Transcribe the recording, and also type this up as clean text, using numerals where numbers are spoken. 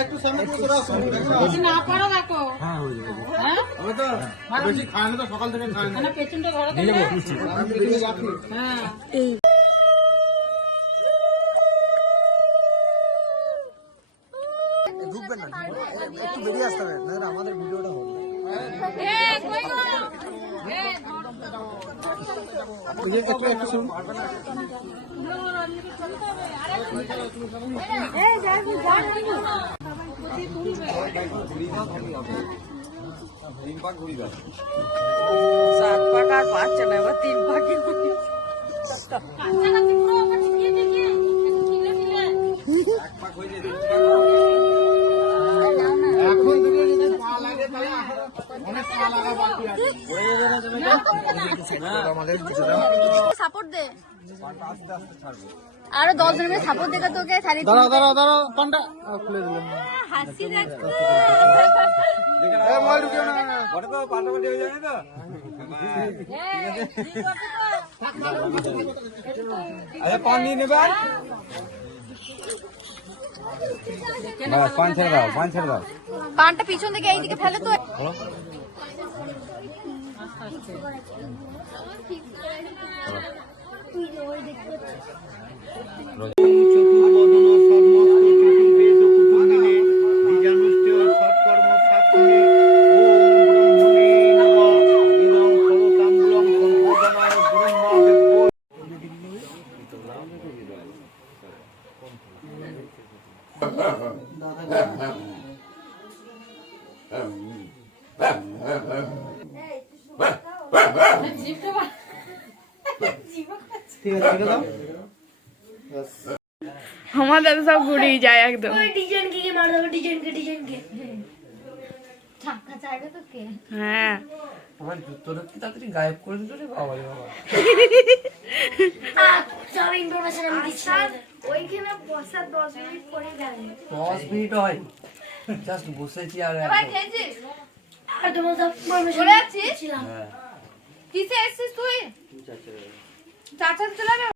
একটু সামনে করে রাখো যদি না পারো রাখো হ্যাঁ হয়ে যাবে হ্যাঁ আমি তো বেশি খাই না তো সকাল থেকে খাই না পেছনটা ধরে নিয়ে যাব আমি পেছনে রাখি হ্যাঁ এই ঢুকবেন না একটু বেরিয়ে আসতে হবে না আমাদের ভিডিওটা হবে এই কই গো এই একটু শুনুন सात पाक আর পাচ্ছে না এবার তিন পাকে এখন যদি পা লাগে তাহলে অনেক পা লাগা বাকি আছে আমাদের কিছুটা সাপোর্ট দে আরো 10 জনের সাপোর্ট দেখা তোকে খালি দাঁড়া পান্ডা খুলে দিলাম হাসি রাখতো এ মই ঢুকিও না বড় তো পাল্টাপাল্টি হয়ে যায় না তো আরে পানি নেবে বাস পান ছেড়ে দাও পানটা পিছন থেকে এইদিকে ফেলে তো আমাদের সব ঘুরিয়ে যায় একদম ডিজাইন কে মার দাও ডিজাইন কে ছাক্কা চাইবে তো কে হ্যাঁ আমার জুতোটা কি তাড়াতাড়ি গায়েব করে দিল রে বাবা রে বাবা সব ইনফরমেশন আমি দিচ্ছি ওইখানে বসা 10 মিনিট পরে গেলে 10 মিনিট হয় জাস্ট বসেছি আর ভাই খেয়েছিস আর তোমার সব ইনফরমেশন বলে আছিস কিসে এসেছিস তুই চাচা চলে